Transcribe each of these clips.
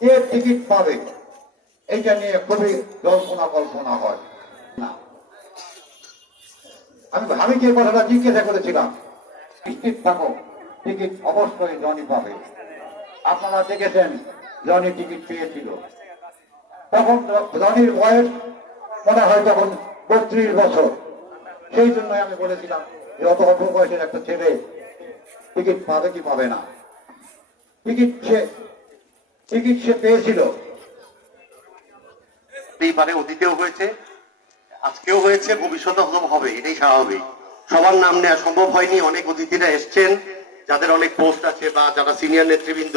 কে ticket পাবে? এইটা নিয়ে খুবই কল্পনা হয়। আমি যে কথাটা জিজ্ঞাসা করেছিলাম নিশ্চিত থাকো টিকিট অবশ্যই জনি পাবে। আপনারা দেখেছেন, জনি টিকিট পেয়েছিল। তখন জনির বয়স মনে হয় তখন বত্রিশ বছর। সেই জন্যই আমি বলেছিলাম যে অত অল্প বয়সের একটা ছেলে টিকিট পাবে কি পাবে না। টিকিট সে টিকিট সে পেয়েছিল। এইবারে অতীতেও হয়েছে, আজকেও হয়েছে ভবিষ্যতে হবে, এটাই স্বাভাবিক। সবার নাম নেওয়া সম্ভব হয়নি, অনেক অতিথিরা এসছেন, যাদের অনেক পোস্ট আছে বা যারা সিনিয়র নেতৃবৃন্দ,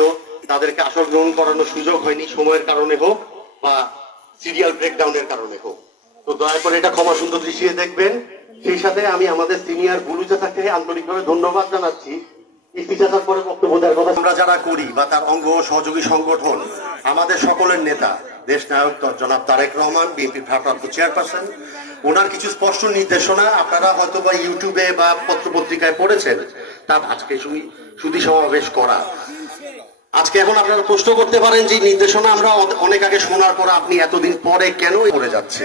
তাদেরকে আসর গ্রহণ করানোর সুযোগ হয়নি, সময়ের কারণে হোক বা সিরিয়াল ব্রেকডাউনের কারণে হোক। তো দয়া করে এটা ক্ষমা সুন্দর দৃষ্টিতে দেখবেন। সেই সাথে আমি আমাদের সিনিয়র গুরু চাচাকে আন্তরিকভাবে ধন্যবাদ জানাচ্ছি। আমরা যারা করি বা তার অঙ্গ সহযোগী সংগঠন, আমাদের সকলের নেতা জনাব তারেক রহমান, বিএনপির ভারপ্রাপ্ত চেয়ারপারসন, ওনার কিছু স্পষ্ট নির্দেশনা আপনারা হয়তো বা ইউটিউবে বা পত্র পত্রিকায় পড়েছেন, তা আজকে সমাবেশ করা। আজকে এখন আপনারা প্রশ্ন করতে পারেন যে নির্দেশনা আমরা অনেক আগে শোনার পর আপনি এতদিন পরে কেন পড়ে যাচ্ছে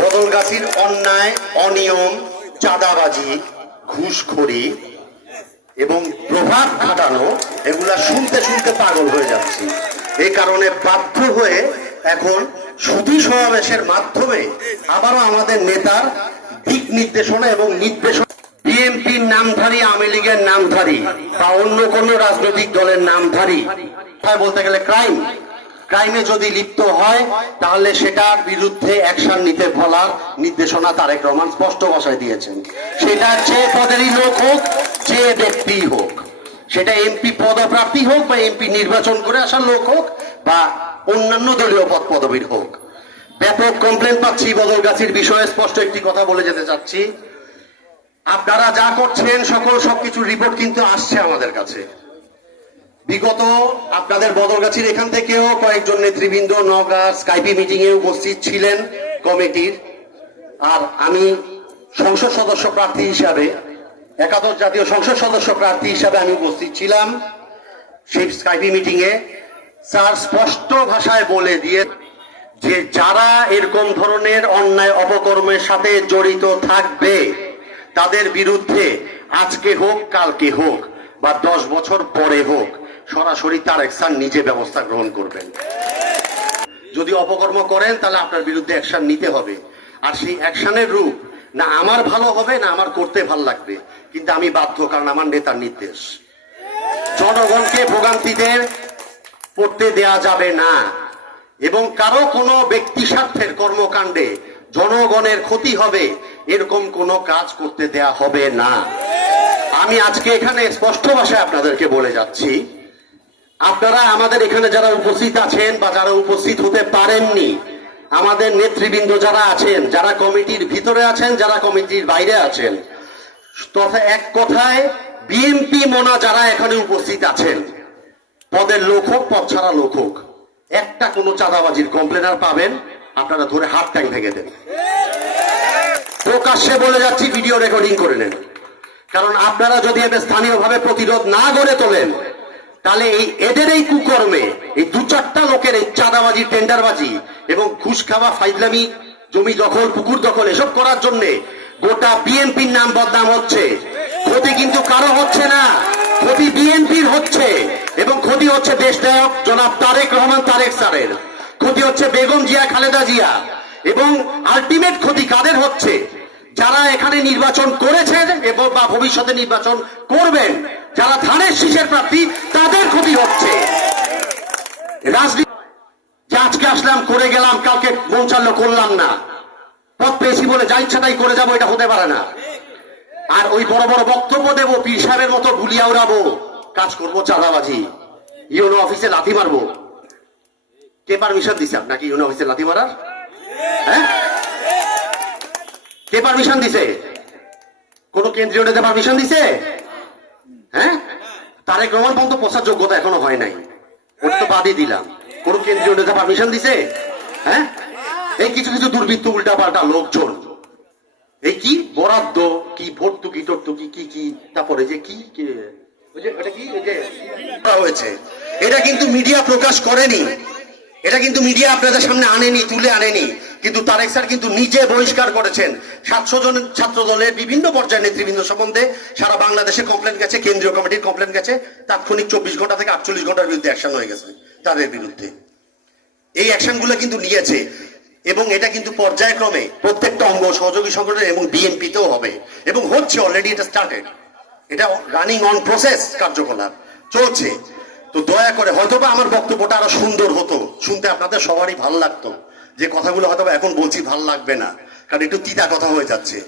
বদলগাছির অন্যায়, অনিয়ম, চাঁদাবাজি ঘুষখড়ি এবং প্রভাব খাটানো, এগুলা শুনতে শুনতে পাগল হয়ে যাচ্ছি। এই কারণে বাধ্য হয়ে এখন সুধী সমাবেশের মাধ্যমে আবারও আমাদের নেতার দিক নির্দেশনা এবং নির্দেশনা বিএনপির নামধারী, আওয়ামী লীগের নামধারী বা অন্য কোন রাজনৈতিক দলের নামধারী বলতে গেলে ক্রাইম ক্রাইমে যদি লিপ্ত হয়, তাহলে সেটার বিরুদ্ধে অ্যাকশন নিতে বলার নির্দেশনা তারেক রহমান স্পষ্ট ভাষায় দিয়েছেন। সেটা যে পদেরই লোক হোক, যে ব্যক্তি হোক, সেটা এমপি পদপ্রাপ্তি হোক বা এমপি নির্বাচন করে আসা লোক হোক বা অন্যান্য দলীয় পদ পদবীর হোক। ব্যাপক কমপ্লেন পাচ্ছি, বদলগাছির বিষয়ে স্পষ্ট একটি কথা বলে যেতে চাচ্ছি। আপনারা যা করছেন, সকল সবকিছুর রিপোর্ট কিন্তু আসছে আমাদের কাছে। বিগত আপনাদের বদলগাছির এখান থেকেও কয়েকজন নেতৃবৃন্দ নগা স্কাইপি মিটিং এ উপস্থিত ছিলেন কমিটির। আর আমি সংসদ সদস্য প্রার্থী হিসাবে, একাদশ জাতীয় সংসদ সদস্য প্রার্থী হিসাবে আমি উপস্থিত ছিলাম। সেই স্কাইপি মিটিং এ স্যার স্পষ্ট ভাষায় বলে দিয়ে যে যারা এরকম ধরনের অন্যায় অপকর্মের সাথে জড়িত থাকবে, তাদের বিরুদ্ধে আজকে হোক, কালকে হোক, বা দশ বছর পরে হোক সরাসরি তার একসান নিজে ব্যবস্থা গ্রহণ করবেন। যদি অপকর্ম করেন, তাহলে আপনার বিরুদ্ধে অ্যাকশন নিতে হবে। আর সেই অ্যাকশনের রূপ, না আমার ভালো হবে, না আমার করতে ভালো লাগবে। কিন্তু আমি বাধ্য, কারণ আমার নেতার নির্দেশ। জনগণকে ভোগান্তিতে পড়তে দেয়া যাবে না। এবং কারও কোনো ব্যক্তি স্বার্থের কর্মকাণ্ডে জনগণের ক্ষতি হবে, এরকম কোনো কাজ করতে দেয়া হবে না। আমি আজকে এখানে স্পষ্ট ভাষায় আপনাদেরকে বলে যাচ্ছি আপনারা আমাদের এখানে যারা উপস্থিত আছেন বা যারা উপস্থিত হতে পারেননি, আমাদের নেতৃবৃন্দ যারা আছেন, যারা কমিটির ভিতরে আছেন, যারা কমিটির বাইরে আছেন, তথা এক কথায়, বিএনপি মোনা যারা এখানে উপস্থিত আছেন, পদের লোক হোক, পদ ছাড়া লোক হোক, একটা কোনো চাঁদাবাজির কমপ্লেনার পাবেন, আপনারা ধরে হাত ট্যাং ভেঙে দেন। প্রকাশ্যে বলে যাচ্ছি ভিডিও রেকর্ডিং করে নেন। কারণ আপনারা যদি এবার স্থানীয়ভাবে প্রতিরোধ না গড়ে তোলেন তাহলে এই এদের এই কুকর্মে, এই দু চারটা লোকের এই চাঁদাবাজি, টেন্ডারবাজি এবং ঘুষ খাওয়া, ফাইজলামি, জমি দখল, পুকুর দখল, এসব করার জন্য গোটা বিএনপির নাম বদনাম হচ্ছে। ক্ষতি কিন্তু কারও হচ্ছে না, ক্ষতি বিএনপির হচ্ছে এবং ক্ষতি হচ্ছে দেশ নায়ক জনাব তারেক রহমান, তারেক স্যারের। ক্ষতি হচ্ছে বেগম জিয়া, খালেদা জিয়া এবং আলটিমেট ক্ষতি কাদের হচ্ছে? যারা এখানে নির্বাচন করেছেন এবং বা ভবিষ্যতে নির্বাচন করবেন যারা ধানের শীষের প্রার্থী তাদের ক্ষতি হচ্ছে। রাজনীতি আজকে আসলাম, করে গেলাম মন চাললো করলাম না। পথ পেয়েছি বলে যা ইচ্ছা তাই করে যাব, এটা হতে পারে না। আর ওই বড় বড় বক্তব্য দেবো, পীর সাহেবের মতো গুলিয়া উড়াবো কাজ করব চাঁদাবাজি। ইউনো অফিসে লাথি মারবো। কে পারমিশন দিছে আপনাকে ইউনো অফিসে লাথি মারার? হ্যাঁ? কে পারমিশন দিছে? কোন কেন্দ্রীয় নেতা পারমিশন দিছে? হ্যাঁ? তারেক রহমান পর্যন্ত পোষার যোগ্যতা এখনও হয় নাই। ওর তো বাদই দিলাম। কোন কেন্দ্রীয় নেতা পারমিশন দিছে? হ্যাঁ? এই কিছু কিছু দুর্বৃত্ত উল্টা পাল্টা লোকজন। এই কি বরাদ্দ? কি ভর্তুকি টর্তুকি কি কি তারপরে যে কি হয়েছে। এটা কিন্তু মিডিয়া প্রকাশ করেনি। এটা কিন্তু মিডিয়া আপনাদের সামনে আনেনি, তুলে আনেনি। কিন্তু তারেক স্যার কিন্তু নিজে বহিষ্কার করেছেন। সাতশো জন ছাত্র দলের বিভিন্ন পর্যায়ের নেতৃবৃন্দ সম্বন্ধে সারা বাংলাদেশে কমপ্লেন গেছে, কেন্দ্রীয় কমিটির কমপ্লেন গেছে। তাৎক্ষণিক চব্বিশ ঘণ্টা থেকে আটচল্লিশ ঘণ্টার বিরুদ্ধে অ্যাকশন হয়ে গেছে তাদের বিরুদ্ধে। এই অ্যাকশনগুলো কিন্তু নিয়েছে। এবং এটা কিন্তু পর্যায়ক্রমে প্রত্যেকটা অঙ্গ সহযোগী সংগঠন এবং বিএনপিতেও হবে। এবং হচ্ছে অলরেডি এটা স্টার্টেড এটা রানিং অন প্রসেস কার্যকলাপ। চলছে। তো দয়া করে, হয়তোবা আমার বক্তব্যটা আরও সুন্দর হতো, শুনতে আপনাদের সবারই ভালো লাগতো। যে কথাগুলো হয়তোবা এখন বলছি ভালো লাগবে না, কারণ একটু তিতা কথা হয়ে যাচ্ছে।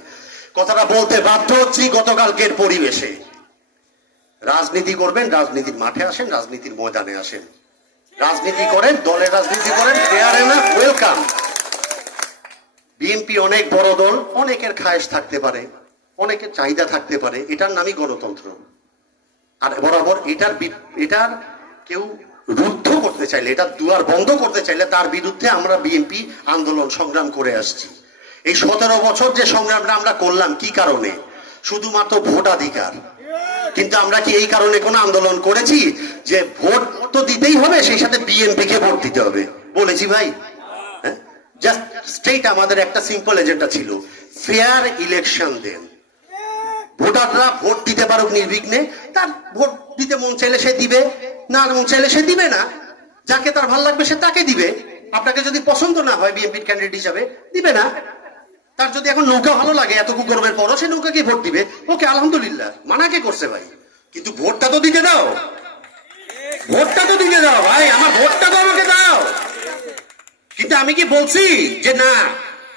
কথাটা বলতে বাধ্য হচ্ছি গতকালকের পরিবেশে। রাজনীতি করবেন, রাজনীতির মাঠে আসেন, রাজনীতির ময়দানে আসেন। রাজনীতি করেন, দলের রাজনীতি করেন ওয়েলকাম। বিএনপি অনেক বড় দল, অনেকের খায়েশ থাকতে পারে, অনেকের চাহিদা থাকতে পারে, এটার নামই গণতন্ত্র। আর বরাবর এটার এটার কেউ রুদ্ধ করতে চাইলে এটা দুয়ার বন্ধ করতে চাইলে তার বিরুদ্ধে আমরা বিএনপি আন্দোলন সংগ্রাম করে আসছি। এই সতেরো বছর যে সংগ্রামটা আমরা করলাম, কি কারণে? শুধুমাত্র ভোটাধিকার। কিন্তু আমরা কি এই কারণে কোনো আন্দোলন করেছি যে ভোট তো দিতেই হবে, সেই সাথে বিএনপি কে ভোট দিতে হবে? বলেছি ভাই। জাস্ট স্টেট আমাদের একটা সিম্পল এজেন্ডা ছিল ফেয়ার ইলেকশন দেন। ভোটাররা ভোট দিতে পারুক নির্বিঘ্নে, তার ভোট দিতে মন চাইলে সে দিবে, না মন চাইলে সে দিবে না। যাকে তার ভালো লাগবে সে তাকে দিবে। আপনাকে যদি পছন্দ না হয় বিএনপির ক্যান্ডিডেট হিসাবে, দিবে না। তার যদি এখন নৌকা ভালো লাগে এত গরমের পরও সে নৌকাকে ভোট দিবে। ওকে, আলহামদুলিল্লাহ। মানা কে করছে ভাই? কিন্তু ভোটটা তো দিতে দাও। ভোটটা তো দিতে দাও ভাই, আমার ভোটটা তো আমাকে দাও। কিন্তু আমি কি বলছি যে না,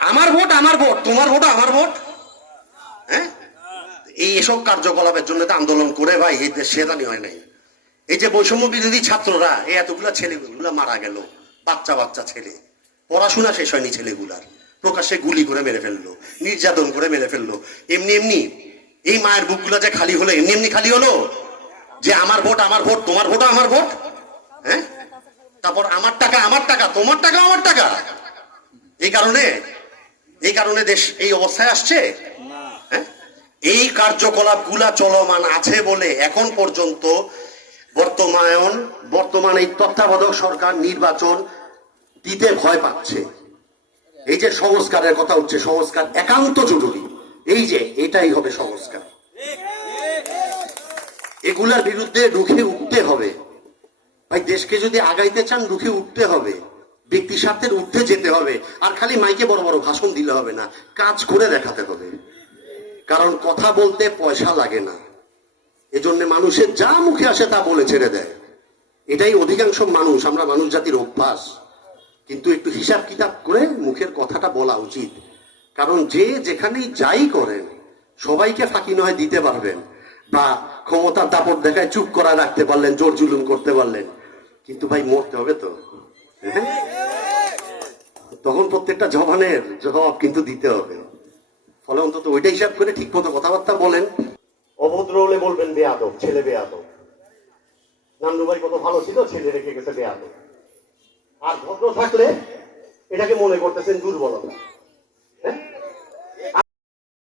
আমার ভোট আমার ভোট, তোমার ভোট আমার ভোট? এই এসব কার্যকলাপের জন্য তো আন্দোলন করে ভাই, এই দেশ সেদানি হয় নাই। এই যে বৈষম্য বিরোধী ছাত্ররা, এই এতগুলা ছেলেগুলা মারা গেল, বাচ্চা বাচ্চা ছেলে। পড়াশোনা শেষ হয়নি ছেলেগুলার। প্রকাশ্যে গুলি করে মেরে ফেলল, নির্যাতন করে মেরে ফেলল। এমনি এমনি এই মায়ের বুকগুলা যে খালি হলো, এমনি এমনি খালি হলো? যে আমার ভোট আমার ভোট, তোমার ভোট আমার ভোট? হ্যাঁ? তারপর আমার টাকা আমার টাকা, তোমার টাকা আমার টাকা। এই কারণে এই কারণে দেশ এই অবস্থায় আসছে? এই কার্যকলাপগুলা চলমান আছে বলে এখন পর্যন্ত বর্তমান বর্তমান এই তত্ত্বাবধায়ক সরকার নির্বাচন দিতে ভয় পাচ্ছে। এই যে সংস্কারের কথা হচ্ছে, সংস্কার একান্ত জরুরি। এই যে, এটাই হবে সংস্কার। এগুলার বিরুদ্ধে রুখে উঠতে হবে। ভাই, দেশকে যদি আগাইতে চান, রুখে উঠতে হবে। ব্যক্তি স্বার্থের ঊর্ধ্বে যেতে হবে। আর খালি মাইকে বড় বড় ভাষণ দিলে হবে না। কাজ করে দেখাতে হবে। কারণ কথা বলতে পয়সা লাগে না। এজন্য মানুষের যা মুখে আসে তা বলে ছেড়ে দেয়। এটাই অধিকাংশ মানুষ, আমরা মানুষ জাতির অভ্যাস। কিন্তু একটু হিসাব কিতাব করে মুখের কথাটা বলা উচিত। কারণ যে যেখানেই যাই করেন, সবাইকে ফাঁকি নয় দিতে পারবেন। বা ক্ষমতার দাপট দেখায় চুপ করা রাখতে পারলেন, জোর জুলুম করতে পারলেন। কিন্তু ভাই, মরতে হবে তো। হ্যাঁ? তখন প্রত্যেকটা জবানের জবাব কিন্তু দিতে হবে। ফলে অন্তত ওইটা হিসাব করে ঠিক মতো কথাবার্তা বলেন। অভদ্র হলে বলবেন বেয়াদব, ছেলে বেয়াদব। ভাই কত ভালো ছিল, ছেলে রেখে গেছে বেয়াদব। আর ভদ্র থাকলে এটাকে মনে করতেছেন দুর্বলতা।